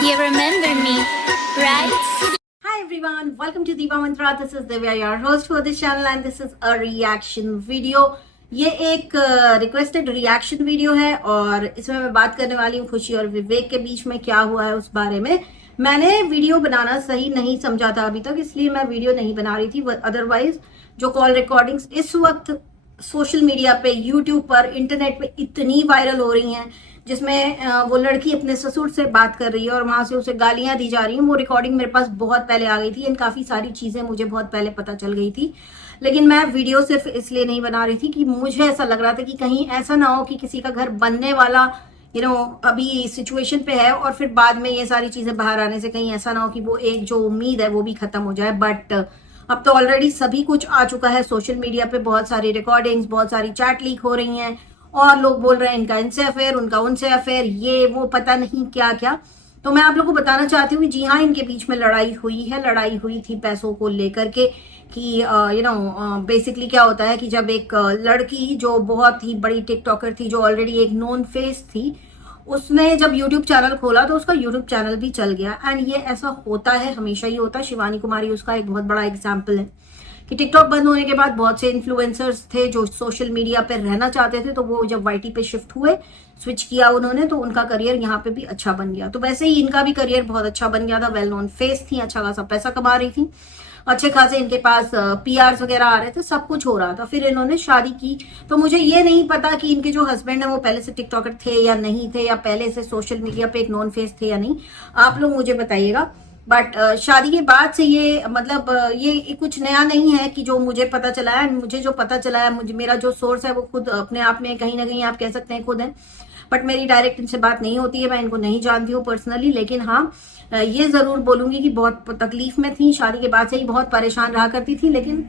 You remember me, right? Hi everyone, welcome to Diva Mantra. This is Divya, your host for this channel, and this is a reaction video. ये एक requested reaction video है और इसमें मैं बात करने वाली हूँ खुशी और विवेक के बीच में क्या हुआ है उस बारे में। मैंने वीडियो बनाना सही नहीं समझा था अभी तक, इसलिए मैं वीडियो नहीं बना रही थी। अदरवाइज जो कॉल रिकॉर्डिंग्स इस वक्त सोशल मीडिया पे, यूट्यूब पर, इंटरनेट पे इतनी वायरल हो रही हैं, जिसमें वो लड़की अपने ससुर से बात कर रही है और वहां से उसे गालियां दी जा रही हैं, वो रिकॉर्डिंग मेरे पास बहुत पहले आ गई थी एंड काफी सारी चीजें मुझे बहुत पहले पता चल गई थी। लेकिन मैं वीडियो सिर्फ इसलिए नहीं बना रही थी कि मुझे ऐसा लग रहा था कि कहीं ऐसा ना हो कि किसी का घर बनने वाला अभी सिचुएशन पे है और फिर बाद में ये सारी चीजें बाहर आने से कहीं ऐसा ना हो कि वो एक जो उम्मीद है वो भी खत्म हो जाए। बट अब तो ऑलरेडी सभी कुछ आ चुका है सोशल मीडिया पे, बहुत सारी रिकॉर्डिंग्स, बहुत सारी चैट लीक हो रही हैं और लोग बोल रहे हैं इनका इनसे अफेयर, उनका उनसे अफेयर, ये वो पता नहीं क्या क्या। तो मैं आप लोगों को बताना चाहती हूँ कि जी हाँ, इनके बीच में लड़ाई हुई है। लड़ाई हुई थी पैसों को लेकर के कि बेसिकली क्या होता है कि जब एक लड़की जो बहुत ही बड़ी टिकटॉकर थी, जो ऑलरेडी एक नोन फेस थी, उसने जब यूट्यूब चैनल खोला तो उसका यूट्यूब चैनल भी चल गया। एंड ये ऐसा होता है, हमेशा ही होता है। शिवानी कुमारी उसका एक बहुत बड़ा एग्जाम्पल है कि टिकटॉक बंद होने के बाद बहुत से इन्फ्लुएंसर्स थे जो सोशल मीडिया पे रहना चाहते थे, तो वो जब वाईटी पे शिफ्ट हुए, स्विच किया उन्होंने, तो उनका करियर यहाँ पे भी अच्छा बन गया। तो वैसे ही इनका भी करियर बहुत अच्छा बन गया था। वेल नोन फेस थी, अच्छा खासा पैसा कमा रही थी, अच्छे खासे इनके पास पीआर्स वगैरह आ रहे थे, सब कुछ हो रहा था। फिर इन्होंने शादी की। तो मुझे ये नहीं पता कि इनके जो हस्बैंड है वो पहले से टिकटॉकर थे या नहीं थे, या पहले से सोशल मीडिया पे एक नॉन फेस थे या नहीं, आप लोग मुझे बताइएगा। बट शादी के बाद से ये ये कुछ नया नहीं है कि जो मुझे पता चला है। मुझे जो पता चला है, मुझे मेरा जो सोर्स है वो खुद अपने आप में कहीं ना कहीं आप कह सकते हैं खुद है। बट मेरी डायरेक्ट इनसे बात नहीं होती है, मैं इनको नहीं जानती हूँ पर्सनली। लेकिन हाँ, ये जरूर बोलूंगी कि बहुत तकलीफ में थी, शादी के बाद से ही बहुत परेशान रहा करती थी। लेकिन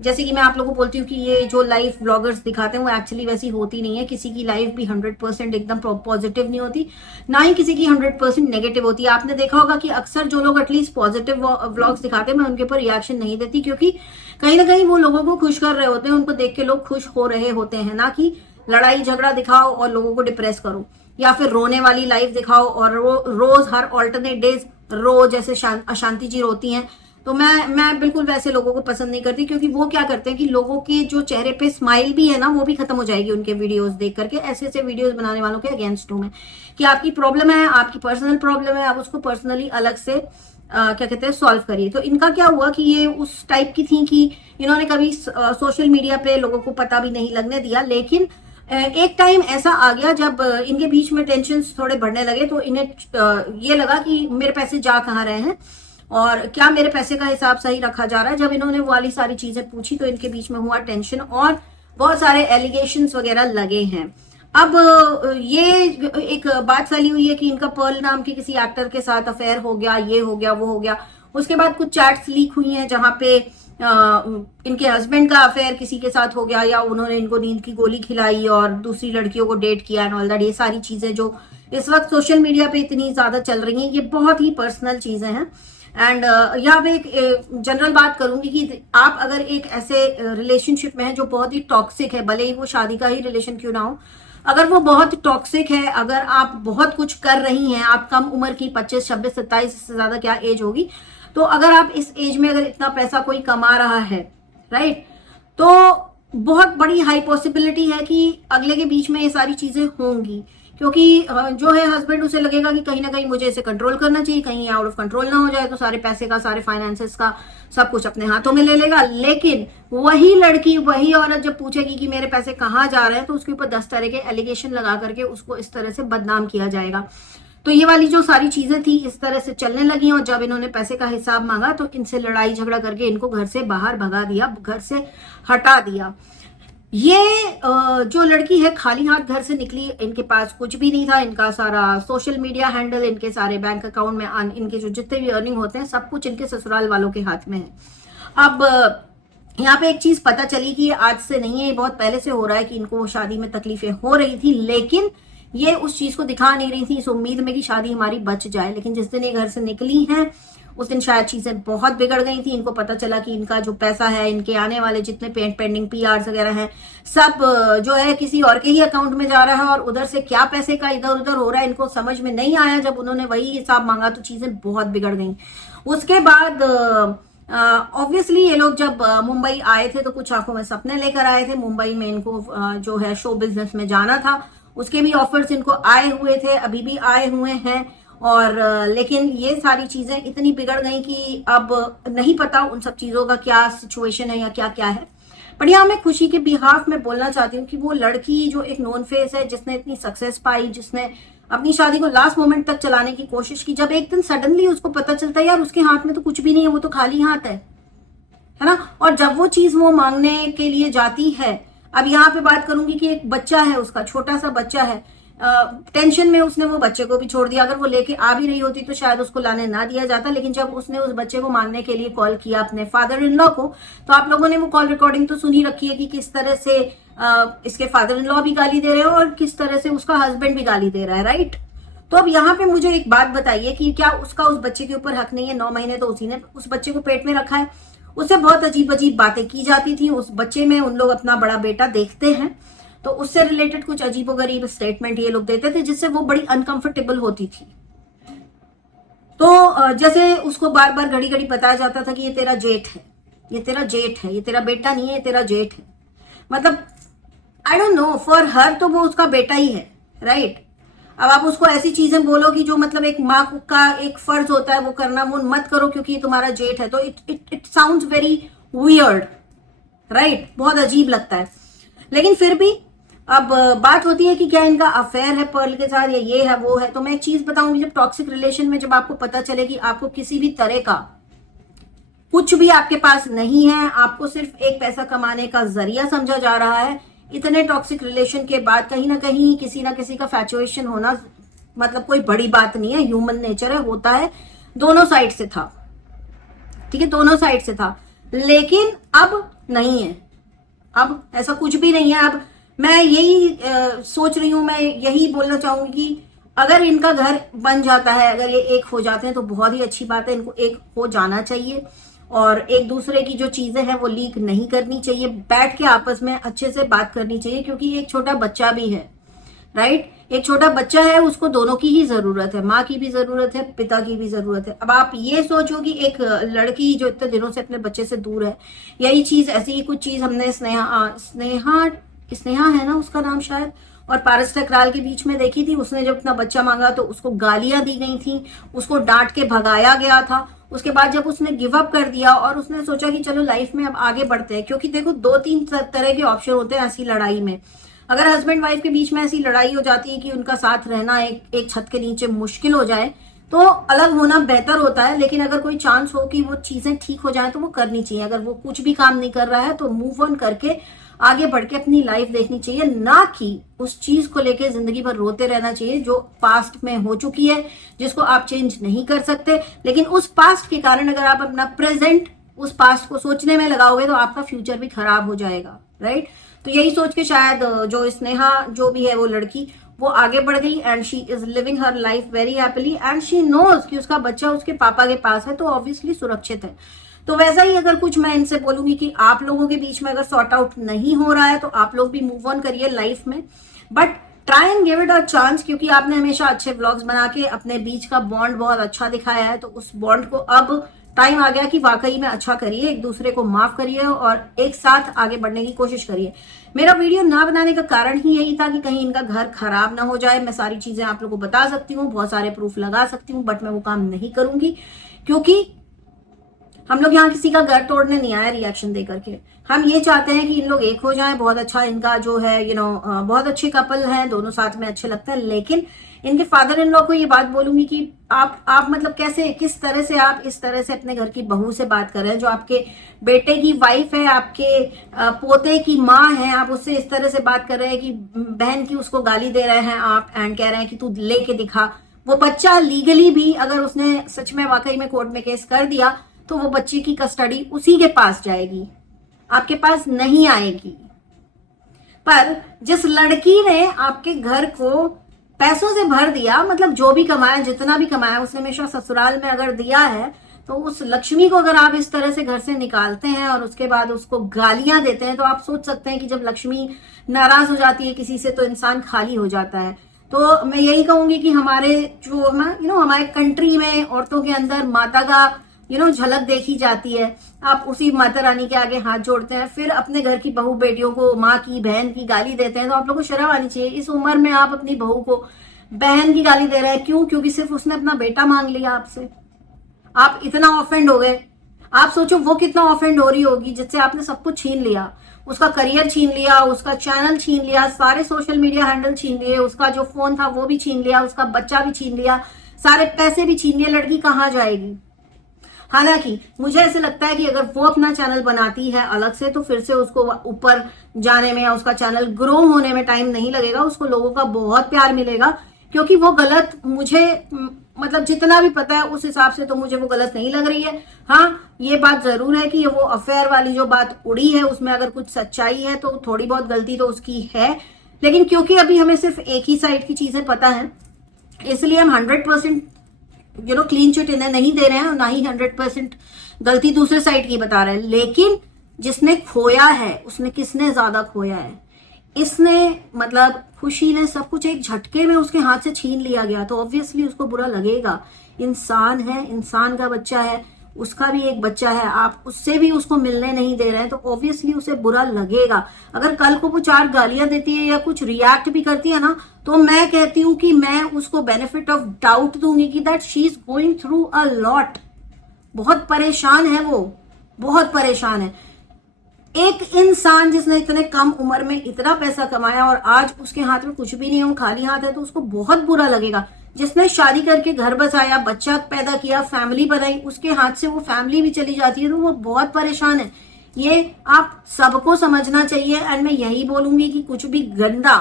जैसे कि मैं आप लोगों को बोलती हूँ कि ये जो लाइफ ब्लॉगर्स दिखाते हैं वो एक्चुअली वैसी होती नहीं है। किसी की लाइफ भी 100% एकदम पॉजिटिव नहीं होती, ना ही किसी की 100% नेगेटिव होती है। आपने देखा होगा कि अक्सर जो लोग एटलीस्ट पॉजिटिव व्लॉग्स दिखाते हैं, मैं उनके ऊपर रिएक्शन नहीं देती, क्योंकि कहीं ना कहीं वो लोगों को खुश कर रहे होते हैं, उनको देख के लोग खुश हो रहे होते हैं। ना कि लड़ाई झगड़ा दिखाओ और लोगों को डिप्रेस करो, या फिर रोने वाली लाइफ दिखाओ और रोज हर ऑल्टरनेट डेज रोज जैसे अशांति जी रोती हैं। तो मैं बिल्कुल वैसे लोगों को पसंद नहीं करती, क्योंकि वो क्या करते हैं कि लोगों के जो चेहरे पे स्माइल भी है ना, वो भी खत्म हो जाएगी उनके वीडियोस देख करके। ऐसे ऐसे वीडियोस बनाने वालों के अगेंस्ट हूं मैं कि आपकी प्रॉब्लम है, आपकी पर्सनल प्रॉब्लम है, आप उसको पर्सनली अलग से क्या कहते हैं सॉल्व करिए। तो इनका क्या हुआ कि ये उस टाइप की थी कि इन्होंने कभी सोशल मीडिया पे लोगों को पता भी नहीं लगने दिया। लेकिन एक टाइम ऐसा आ गया जब इनके बीच में टेंशन थोड़े बढ़ने लगे, तो इन्हें ये लगा कि मेरे पैसे जा कहाँ रहे हैं और क्या मेरे पैसे का हिसाब सही रखा जा रहा है। जब इन्होंने वो वाली सारी चीजें पूछी तो इनके बीच में हुआ टेंशन और बहुत सारे एलिगेशंस वगैरह लगे हैं। अब ये एक बात फैली हुई है कि इनका पर्ल नाम के किसी एक्टर के साथ अफेयर हो गया, ये हो गया, वो हो गया। उसके बाद कुछ चैट्स लीक हुई हैं जहां पे इनके हस्बैंड का अफेयर किसी के साथ हो गया, या उन्होंने इनको नींद की गोली खिलाई और दूसरी लड़कियों को डेट किया एंड ऑल दैट। ये सारी चीजें जो इस वक्त सोशल मीडिया पे इतनी ज्यादा चल रही हैं, ये बहुत ही पर्सनल चीजें हैं। एंड यहाँ पे एक जनरल बात करूंगी कि आप अगर एक ऐसे रिलेशनशिप में है जो बहुत ही टॉक्सिक है, भले ही वो शादी का ही रिलेशन क्यों ना हो, अगर वो बहुत टॉक्सिक है, अगर आप बहुत कुछ कर रही हैं, आप कम उम्र की 25, 26, 27 से ज्यादा क्या एज होगी, तो अगर आप इस एज में अगर इतना पैसा कोई कमा रहा है, राइट, तो बहुत बड़ी हाई पॉसिबिलिटी है कि अगले के बीच में ये सारी चीजें होंगी। क्योंकि जो है हस्बैंड, उसे लगेगा कि कहीं ना कहीं मुझे इसे कंट्रोल करना चाहिए, कहीं आउट ऑफ कंट्रोल ना हो जाए, तो सारे पैसे का, सारे फाइनेंसेस का सब कुछ अपने हाथों में ले लेगा। लेकिन वही लड़की, वही औरत जब पूछेगी कि मेरे पैसे कहाँ जा रहे हैं, तो उसके ऊपर 10 तरह के एलिगेशन लगा करके उसको इस तरह से बदनाम किया जाएगा। तो ये वाली जो सारी चीजें थी इस तरह से चलने लगी, और जब इन्होंने पैसे का हिसाब मांगा तो इनसे लड़ाई झगड़ा करके इनको घर से बाहर भगा दिया, घर से हटा दिया। ये जो लड़की है खाली हाथ घर से निकली, इनके पास कुछ भी नहीं था। इनका सारा सोशल मीडिया हैंडल, इनके सारे बैंक अकाउंट में इनके जो जितने भी अर्निंग होते हैं, सब कुछ इनके ससुराल वालों के हाथ में है। अब यहाँ पे एक चीज पता चली कि ये आज से नहीं है, ये बहुत पहले से हो रहा है कि इनको शादी में तकलीफें हो रही थी, लेकिन ये उस चीज को दिखा नहीं रही थी इस उम्मीद में कि शादी हमारी बच जाए। लेकिन जिस दिन ये घर से निकली हैं उस दिन शायद चीजें बहुत बिगड़ गई थी। इनको पता चला कि इनका जो पैसा है, इनके आने वाले जितने पेंडिंग पीआर वगैरह हैं, सब जो है किसी और के ही अकाउंट में जा रहा है, और उधर से क्या पैसे का इधर उधर हो रहा है इनको समझ में नहीं आया। जब उन्होंने वही हिसाब मांगा तो चीजें बहुत बिगड़ गई। उसके बाद ऑब्वियसली ये लोग जब मुंबई आए थे तो कुछ आंखों में सपने लेकर आए थे। मुंबई में इनको जो है शो बिजनेस में जाना था, उसके भी ऑफर्स इनको आए हुए थे, अभी भी आए हुए हैं। और लेकिन ये सारी चीजें इतनी बिगड़ गई कि अब नहीं पता उन सब चीजों का क्या सिचुएशन है या क्या क्या है। पर यहाँ मैं खुशी के बिहाफ में बोलना चाहती हूँ कि वो लड़की जो एक नॉन फेस है, जिसने इतनी सक्सेस पाई, जिसने अपनी शादी को लास्ट मोमेंट तक चलाने की कोशिश की, जब एक दिन सडनली उसको पता चलता है यार उसके हाथ में तो कुछ भी नहीं है, वो तो खाली हाथ है ना। और जब वो चीज वो मांगने के लिए जाती है, अब यहाँ पे बात करूंगी कि एक बच्चा है, उसका छोटा सा बच्चा है, टेंशन में उसने वो बच्चे को भी छोड़ दिया। अगर वो लेके आ भी रही होती तो शायद उसको लाने ना दिया जाता। लेकिन जब उसने उस बच्चे को मांगने के लिए कॉल किया अपने फादर इन लॉ को, तो आप लोगों ने वो कॉल रिकॉर्डिंग तो सुनी रखी है कि किस तरह से इसके फादर इन लॉ भी गाली दे रहे हो और किस तरह से उसका हस्बैंड भी गाली दे रहा है, राइट। तो अब यहाँ पे मुझे एक बात बताइए कि क्या उसका उस बच्चे के ऊपर हक नहीं है? 9 महीने तो उसी ने उस बच्चे को पेट में रखा है। उससे बहुत अजीब अजीब बातें की जाती थी। उस बच्चे में उन लोग अपना बड़ा बेटा देखते हैं, तो उससे रिलेटेड कुछ अजीबोगरीब स्टेटमेंट ये लोग देते थे, जिससे वो बड़ी अनकंफर्टेबल होती थी। तो जैसे उसको बार बार घड़ी घड़ी बताया जाता था कि ये तेरा जेठ है, ये तेरा जेठ है, ये तेरा बेटा नहीं है, ये तेरा जेठ है। मतलब I don't know, for her तो वो उसका बेटा ही है, राइट। अब आप उसको ऐसी चीजें बोलो कि जो मतलब एक माँ का एक फर्ज होता है वो करना, वो मत करो क्योंकि ये तुम्हारा जेठ है, तो it sounds very weird, right. बहुत अजीब लगता है। लेकिन फिर भी अब बात होती है कि क्या इनका अफेयर है पर्ल के साथ, या ये है वो है। तो मैं एक चीज बताऊंगी, जब टॉक्सिक रिलेशन में जब आपको पता चले कि आपको किसी भी तरह का कुछ भी आपके पास नहीं है, आपको सिर्फ एक पैसा कमाने का जरिया समझा जा रहा है, इतने टॉक्सिक रिलेशन के बाद कहीं ना कहीं किसी ना किसी का फैचुएशन होना मतलब कोई बड़ी बात नहीं है, ह्यूमन नेचर है, होता है। दोनों साइड से था, ठीक है, दोनों साइड से था। लेकिन अब नहीं है, अब ऐसा कुछ भी नहीं है। अब मैं यही सोच रही हूं, मैं यही बोलना चाहूंगी कि अगर इनका घर बन जाता है, अगर ये एक हो जाते हैं तो बहुत ही अच्छी बात है। इनको एक हो जाना चाहिए और एक दूसरे की जो चीजें हैं वो लीक नहीं करनी चाहिए, बैठ के आपस में अच्छे से बात करनी चाहिए, क्योंकि एक छोटा बच्चा भी है, राइट। एक छोटा बच्चा है, उसको दोनों की ही जरूरत है, माँ की भी जरूरत है, पिता की भी जरूरत है। अब आप ये सोचो कि एक लड़की जो इतने दिनों से अपने बच्चे से दूर है, यही चीज ऐसी ही कुछ चीज हमने स्नेहा है ना उसका नाम शायद, और पारस टकराल के बीच में देखी थी। उसने जब अपना बच्चा मांगा तो उसको गालियां दी गई थी, उसको डांट के भगाया गया था। उसके बाद जब उसने गिव अप कर दिया और उसने सोचा कि चलो लाइफ में अब आगे बढ़ते हैं, क्योंकि देखो 2-3 तरह के ऑप्शन होते हैं ऐसी लड़ाई में। अगर हस्बैंड वाइफ के बीच में ऐसी लड़ाई हो जाती है कि उनका साथ रहना एक छत के नीचे मुश्किल हो जाए, तो अलग होना बेहतर होता है। लेकिन अगर कोई चांस हो कि वो चीजें ठीक हो जाए तो वो करनी चाहिए। अगर वो कुछ भी काम नहीं कर रहा है तो मूव ऑन करके आगे बढ़ के अपनी लाइफ देखनी चाहिए, ना कि उस चीज को लेके जिंदगी भर रोते रहना चाहिए जो पास्ट में हो चुकी है, जिसको आप चेंज नहीं कर सकते। लेकिन उस पास्ट के कारण अगर आप अपना प्रेजेंट उस पास्ट को सोचने में लगाओगे तो आपका फ्यूचर भी खराब हो जाएगा, राइट। तो यही सोच के शायद जो स्नेहा जो भी है वो लड़की वो आगे बढ़ गई, and she is living her life very happily, and she knows कि उसका बच्चा उसके पापा के पास है, तो ऑब्वियसली सुरक्षित है। तो वैसा ही अगर कुछ मैं इनसे बोलूंगी कि आप लोगों के बीच में अगर सॉर्ट आउट नहीं हो रहा है तो आप लोग भी मूव ऑन करिए लाइफ में, but try and give it a chance, क्योंकि आपने हमेशा अच्छे व्लॉग्स बना के अपने बीच का बॉन्ड बहुत अच्छा दिखाया है। तो उस बॉन्ड को अब टाइम आ गया कि वाकई में अच्छा करिए, एक दूसरे को माफ करिए और एक साथ आगे बढ़ने की कोशिश करिए। मेरा वीडियो ना बनाने का कारण ही यही था कि कहीं इनका घर खराब ना हो जाए। मैं सारी चीजें आप लोगों को बता सकती हूँ, बहुत सारे प्रूफ लगा सकती हूँ, बट मैं वो काम नहीं करूंगी, क्योंकि हम लोग यहाँ किसी का घर तोड़ने नहीं आए रिएक्शन दे करके। हम ये चाहते हैं कि इन लोग एक हो जाएं, बहुत अच्छा इनका जो है बहुत अच्छे कपल हैं, दोनों साथ में अच्छे लगते हैं। लेकिन इनके फादर इन लॉ को ये बात बोलूंगी कि आप मतलब कैसे, किस तरह से आप इस तरह से अपने घर की बहू से बात कर रहे हैं, जो आपके बेटे की वाइफ है, आपके पोते की माँ है, आप उससे इस तरह से बात कर रहे हैं कि बहन की उसको गाली दे रहे हैं आप, एंड कह रहे हैं कि तू लेके दिखा। वो बच्चा लीगली भी अगर उसने सच में वाकई में कोर्ट में केस कर दिया तो वो बच्चे की कस्टडी उसी के पास जाएगी, आपके पास नहीं आएगी। पर जिस लड़की ने आपके घर को पैसों से भर दिया, मतलब जो भी कमाया, जितना भी कमाया उसने हमेशा ससुराल में अगर दिया है, तो उस लक्ष्मी को अगर आप इस तरह से घर से निकालते हैं और उसके बाद उसको गालियां देते हैं, तो आप सोच सकते हैं कि जब लक्ष्मी नाराज हो जाती है किसी से तो इंसान खाली हो जाता है। तो मैं यही कहूंगी कि हमारे जो हमारे कंट्री में औरतों के अंदर माता का झलक देखी जाती है। आप उसी माता रानी के आगे हाथ जोड़ते हैं, फिर अपने घर की बहू बेटियों को माँ की बहन की गाली देते हैं। तो आप लोगों को शर्म आनी चाहिए। इस उम्र में आप अपनी बहू को बहन की गाली दे रहे हैं, क्यों? क्योंकि सिर्फ उसने अपना बेटा मांग लिया आपसे, आप इतना ऑफेंड हो गए। आप सोचो वो कितना ऑफेंड हो रही होगी जिससे आपने सब कुछ छीन लिया, उसका करियर छीन लिया, उसका चैनल छीन लिया, सारे सोशल मीडिया हैंडल छीन लिए, उसका जो फोन था वो भी छीन लिया, उसका बच्चा भी छीन लिया, सारे पैसे भी छीन लिए। लड़की कहाँ जाएगी? हालांकि मुझे ऐसे लगता है कि अगर वो अपना चैनल बनाती है अलग से तो फिर से उसको ऊपर जाने में या उसका चैनल ग्रो होने में टाइम नहीं लगेगा, उसको लोगों का बहुत प्यार मिलेगा। क्योंकि वो गलत, मुझे मतलब जितना भी पता है उस हिसाब से तो मुझे वो गलत नहीं लग रही है। हाँ, ये बात जरूर है कि वो अफेयर वाली जो बात उड़ी है उसमें अगर कुछ सच्चाई है तो थोड़ी बहुत गलती तो उसकी है, लेकिन क्योंकि अभी हमें सिर्फ एक ही साइड की चीजें पता है इसलिए हम 100% क्लीन चिट इन्हें नहीं दे रहे हैं और ना ही 100% गलती दूसरे साइड की बता रहे हैं। लेकिन जिसने खोया है उसने किसने ज्यादा खोया है? इसने मतलब खुशी ने सब कुछ एक झटके में उसके हाथ से छीन लिया गया, तो ऑब्वियसली उसको बुरा लगेगा। इंसान है, इंसान का बच्चा है, उसका भी एक बच्चा है, आप उससे भी उसको मिलने नहीं दे रहे हैं तो ऑब्वियसली उसे बुरा लगेगा। अगर कल को वो 4 गालियां देती है या कुछ रिएक्ट भी करती है ना, तो मैं कहती हूँ कि मैं उसको बेनिफिट ऑफ डाउट दूंगी कि that she is going through a lot. बहुत परेशान है वो, बहुत परेशान है। एक इंसान जिसने इतने कम उम्र में इतना पैसा कमाया और आज उसके हाथ में कुछ भी नहीं है, वो खाली हाथ है, तो उसको बहुत बुरा लगेगा। जिसने शादी करके घर बसाया, बच्चा पैदा किया, फैमिली बनाई, उसके हाथ से वो फैमिली भी चली जाती है तो वो बहुत परेशान है। ये आप सबको समझना चाहिए। एंड मैं यही बोलूंगी कि कुछ भी गंदा,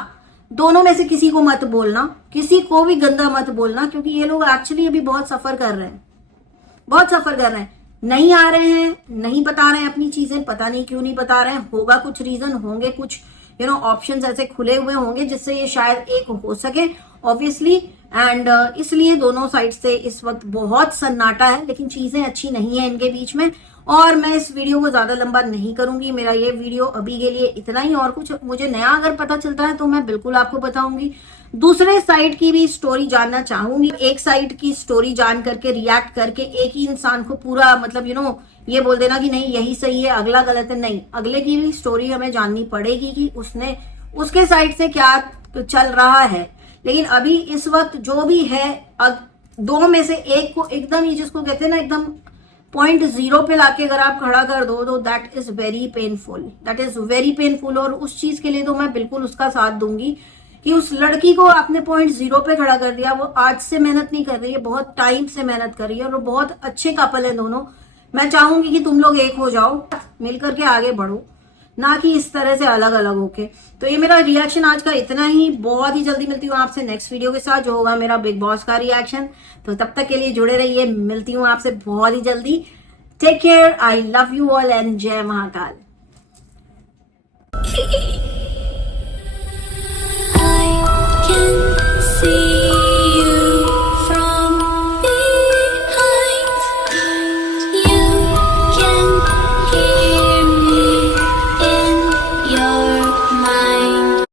दोनों में से किसी को मत बोलना, किसी को भी गंदा मत बोलना, क्योंकि ये लोग एक्चुअली अभी बहुत सफर कर रहे हैं, बहुत सफर कर रहे हैं। नहीं आ रहे हैं, नहीं बता रहे हैं अपनी चीजें, पता नहीं क्यों नहीं बता रहे हैं। होगा कुछ रीजन, होंगे कुछ ऑप्शंस ऐसे खुले हुए होंगे जिससे ये शायद एक हो सके ऑब्वियसली। एंड इसलिए दोनों साइड से इस वक्त बहुत सन्नाटा है, लेकिन चीजें अच्छी नहीं है इनके बीच में। और मैं इस वीडियो को ज्यादा लंबा नहीं करूंगी, मेरा ये वीडियो अभी के लिए इतना ही। और कुछ मुझे नया अगर पता चलता है तो मैं बिल्कुल आपको बताऊंगी। दूसरे साइड की भी स्टोरी जानना चाहूंगी। एक साइड की स्टोरी जान करके, रिएक्ट करके एक ही इंसान को पूरा मतलब ये बोल देना कि नहीं यही सही है अगला गलत है, नहीं। अगले की भी स्टोरी हमें जाननी पड़ेगी कि उसके साइड से क्या चल रहा है। लेकिन अभी इस वक्त जो भी है, दो में से एक को एकदम, ये जिसको कहते हैं ना, एकदम .0 पे लाके अगर आप खड़ा कर दो तो that is very painful, that is very painful. और उस चीज के लिए तो मैं बिल्कुल उसका साथ दूंगी कि उस लड़की को आपने .0 पे खड़ा कर दिया। वो आज से मेहनत नहीं कर रही है, बहुत टाइम से मेहनत कर रही है और वो बहुत अच्छे कपल है दोनों। मैं चाहूंगी कि तुम लोग एक हो जाओ, मिलकर के आगे बढ़ो, ना कि इस तरह से अलग अलग होके। तो ये मेरा रिएक्शन आज का इतना ही। बहुत ही जल्दी मिलती हूँ आपसे नेक्स्ट वीडियो के साथ, जो होगा मेरा बिग बॉस का रिएक्शन। तो तब तक के लिए जुड़े रहिए, मिलती हूँ आपसे बहुत ही जल्दी। Take care, I love you all and जय महाकाल। I can see